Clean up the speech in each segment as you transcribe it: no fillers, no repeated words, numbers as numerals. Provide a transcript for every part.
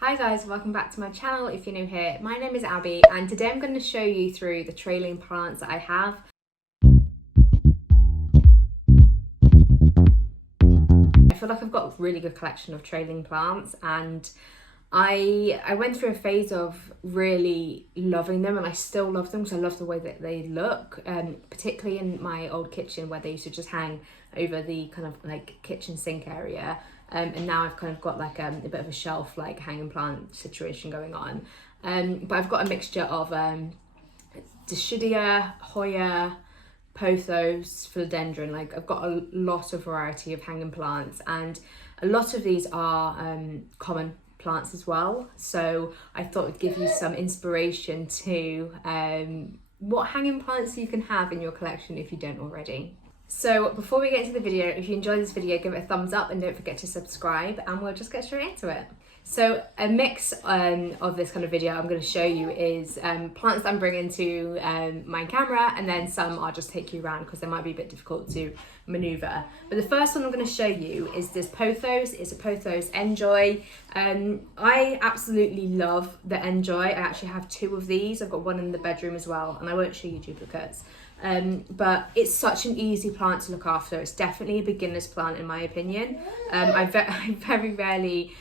Hi guys, welcome back to my channel if you're new here. My name is Abby and today I'm going to show you through the trailing plants that I have. I feel like I've got a really good collection of trailing plants, and I went through a phase of really loving them, and I still love them because I love the way that they look, particularly in my old kitchen where they used to just hang over the kind of like kitchen sink area. And now I've kind of got like a bit of a shelf like hanging plant situation going on. But I've got a mixture of Dishidia, Hoya, Pothos, Philodendron. Like I've got a lot of variety of hanging plants, and a lot of these are common plants as well. So I thought it'd give you some inspiration to what hanging plants you can have in your collection if you don't already. So before we get into the video, if you enjoyed this video, give it a thumbs up and don't forget to subscribe, and we'll just get straight into it. So a mix of this kind of video I'm going to show you is plants that I'm bringing to my camera, and then some I'll just take you around because they might be a bit difficult to maneuver. But the first one I'm going to show you is this Pothos. It's a Pothos Enjoy. I absolutely love the Enjoy. I actually have two of these. I've got one in the bedroom as well, and I won't show you duplicates. But it's such an easy plant to look after. It's definitely a beginner's plant in my opinion. I very rarely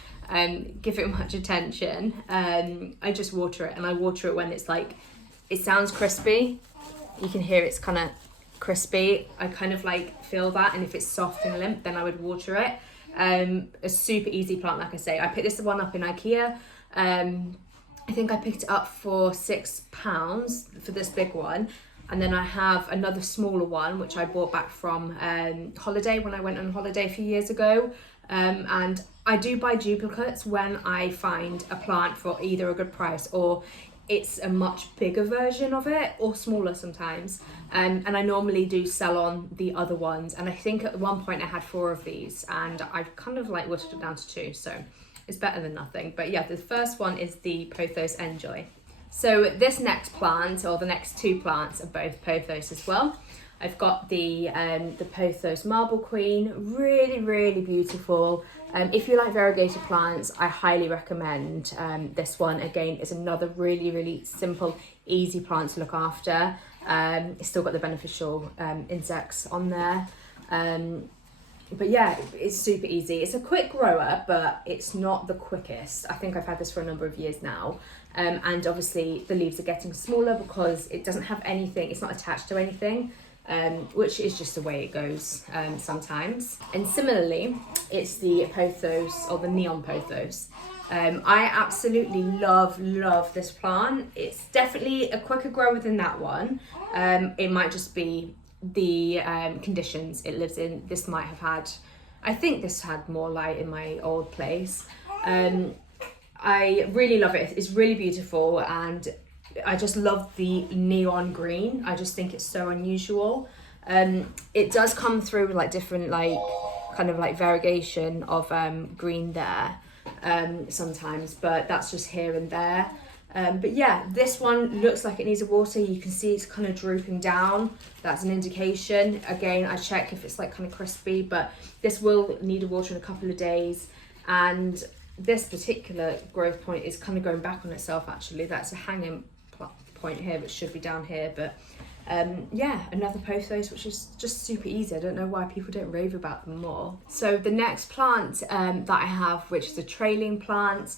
give it much attention. I just water it, and I water it when it's like, it sounds crispy. You can hear it's kind of crispy. I kind of like feel that, and if it's soft and limp, then I would water it. A super easy plant, like I say. I picked this one up in IKEA. I think I picked it up for £6 for this big one. And then I have another smaller one, which I bought back from holiday when I went on holiday a few years ago. And I do buy duplicates when I find a plant for either a good price, or it's a much bigger version of it, or smaller sometimes. And I normally do sell on the other ones. And I think at one point I had 4 of these, and I've kind of like whittled it down to 2. So it's better than nothing. But yeah, the first one is the Pothos Enjoy. So this next plant, or the next 2 plants, are both Pothos as well. I've got the Pothos Marble Queen, really beautiful. If you like variegated plants, I highly recommend this one. Again, it's another really simple, easy plant to look after. It's still got the beneficial insects on there. But yeah, it's super easy. It's a quick grower, but it's not the quickest. I think I've had this for a number of years now. And obviously the leaves are getting smaller because it doesn't have anything, it's not attached to anything, which is just the way it goes sometimes. And similarly, it's the Pothos, or the Neon Pothos. I absolutely love this plant. It's definitely a quicker grower than that one. It might just be the conditions it lives in. This might have had, I think this had more light in my old place. I really love it. It's really beautiful, and I just love the neon green. I just think it's so unusual. It does come through with like different like kind of like variegation of green there sometimes, but that's just here and there. But yeah, this one looks like it needs a water. You can see it's kind of drooping down. That's an indication. Again, I check if it's like kind of crispy, but this will need a water in a couple of days. And this particular growth point is kind of going back on itself actually. That's a hanging point here, which should be down here. But yeah, another Pothos, which is just super easy. I don't know why people don't rave about them more. So the next plant that I have, which is a trailing plant,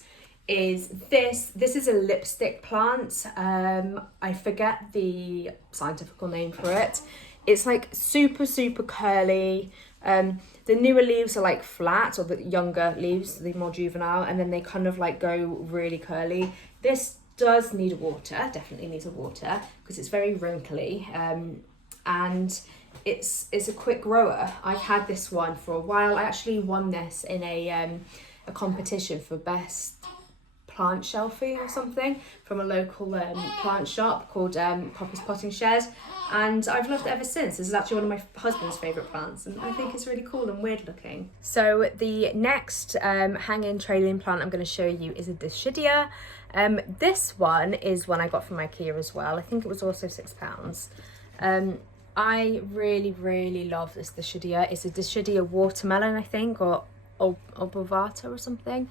is this. This is a lipstick plant. I forget the scientific name for it. It's like super curly. The newer leaves are like flat, or the younger leaves, the more juvenile, and then they kind of like go really curly. This does need a water, definitely needs a water, because it's very wrinkly, and it's a quick grower. I've had this one for a while. I actually won this in a competition for best plant shelfie or something from a local plant shop called Poppy's Potting Shed, and I've loved it ever since. This is actually one of my husband's favourite plants, and I think it's really cool and weird looking. So the next hanging trailing plant I'm going to show you is a Dishidia. This one is one I got from IKEA as well. I think it was also £6. I really love this Dishidia. It's a Dishidia watermelon, I think, or bovata or something.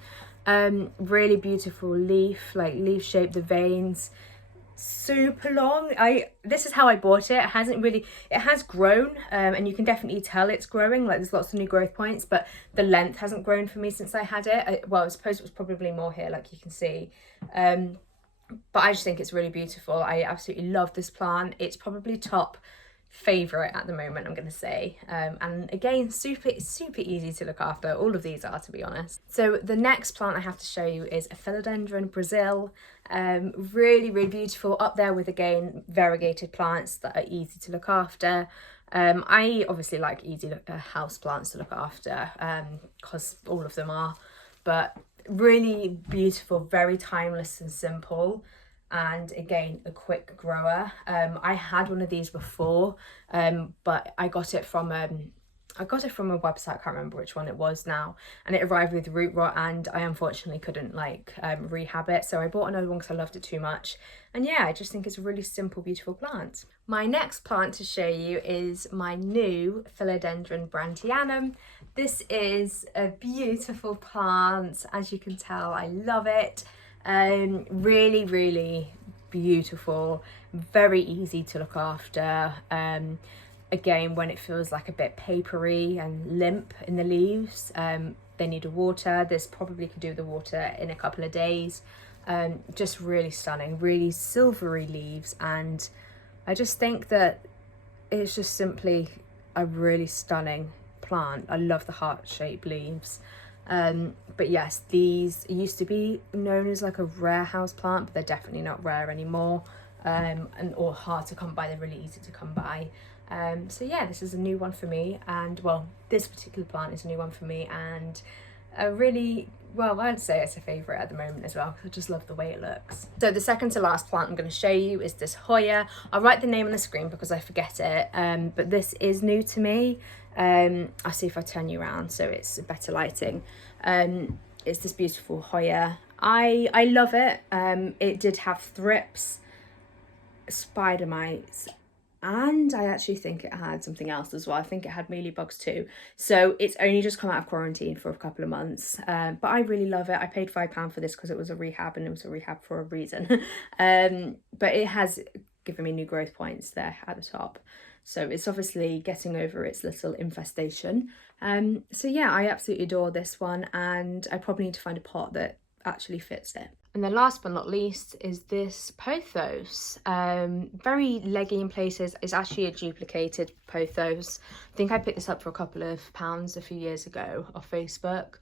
Really beautiful leaf, like leaf shape, the veins super long. This is how I bought it. It has grown, and you can definitely tell it's growing, like there's lots of new growth points, but the length hasn't grown for me since I had it. Well, I suppose it was probably more here, like you can see. But I just think it's really beautiful. I absolutely love this plant. It's probably top favorite at the moment, I'm gonna say. And again, super easy to look after. All of these are, to be honest. So the next plant I have to show you is a Philodendron Brazil. Really beautiful, up there with, again, variegated plants that are easy to look after. I obviously like easy house plants to look after, because all of them are, but really beautiful, very timeless and simple, and again, a quick grower. I had one of these before, but I got it from a website, I can't remember which one it was now, and it arrived with root rot, and I unfortunately couldn't rehab it, so I bought another one because I loved it too much. And yeah, I just think it's a really simple, beautiful plant. My next plant to show you is my new Philodendron Brantianum. This is a beautiful plant, as you can tell. I love it. Really beautiful, very easy to look after. Again, when it feels like a bit papery and limp in the leaves, they need a water. This probably could do the water in a couple of days. Just really stunning, really silvery leaves, and I just think that it's just simply a really stunning plant. I love the heart-shaped leaves. But yes, these used to be known as like a rare house plant, but they're definitely not rare anymore, or hard to come by. They're really easy to come by. So yeah, this is a new one for me, and well, this particular plant is a new one for me, and a really, well, I'd say it's a favourite at the moment as well, because I just love the way it looks. So the second to last plant I'm going to show you is this Hoya. I'll write the name on the screen because I forget it, but this is new to me. I'll see if I turn you around so it's better lighting. It's this beautiful Hoya. I love it. It did have thrips, spider mites, and I actually think it had something else as well. I think it had mealybugs too. So it's only just come out of quarantine for a couple of months, but I really love it. I paid £5 for this because it was a rehab, and it was a rehab for a reason. But it has given me new growth points there at the top, so it's obviously getting over its little infestation. So yeah, I absolutely adore this one, and I probably need to find a pot that actually fits it. And then last but not least is this Pothos. Very leggy in places. It's actually a duplicated Pothos. I think I picked this up for a couple of pounds a few years ago off Facebook.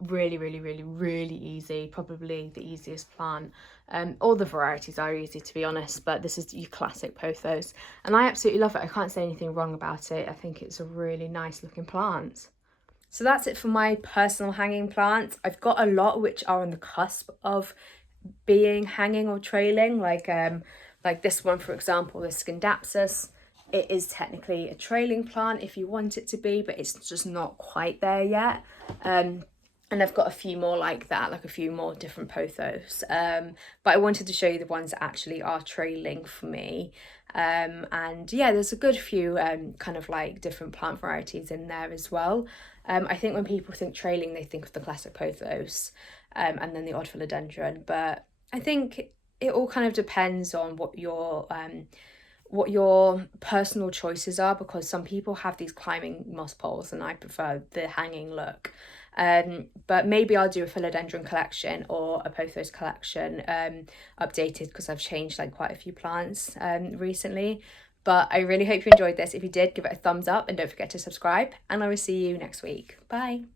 Really easy. Probably the easiest plant. All the varieties are easy, to be honest, but this is your classic Pothos, and I absolutely love it. I can't say anything wrong about it. I think it's a really nice looking plant. So that's it for my personal hanging plants. I've got a lot which are on the cusp of being hanging or trailing, like this one, for example, the Scindapsus. It is technically a trailing plant if you want it to be, but it's just not quite there yet. And I've got a few more like that, like a few more different Pothos. But I wanted to show you the ones that actually are trailing for me. And yeah, there's a good few kind of like different plant varieties in there as well. I think when people think trailing, they think of the classic Pothos, and then the odd Philodendron. But I think it all kind of depends on what your personal choices are, because some people have these climbing moss poles and I prefer the hanging look. But maybe I'll do a Philodendron collection or a Pothos collection, updated, because I've changed like quite a few plants recently. But I really hope you enjoyed this. If you did, give it a thumbs up and don't forget to subscribe, and I will see you next week. Bye.